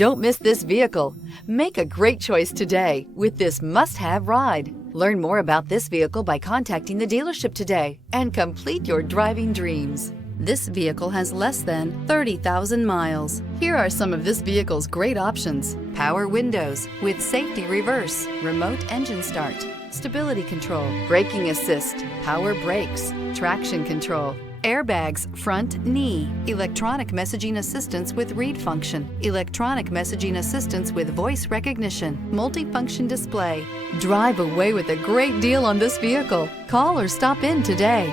Don't miss this vehicle. Make a great choice today with this must-have ride. Learn more about this vehicle by contacting the dealership today and complete your driving dreams. This vehicle has less than 30,000 miles. Here are some of this vehicle's great options: power windows with safety reverse, remote engine start, stability control, braking assist, power brakes, traction control, airbags, front knee, electronic messaging assistance with read function, electronic messaging assistance with voice recognition, multifunction display. Drive away with a great deal on this vehicle. Call or stop in today.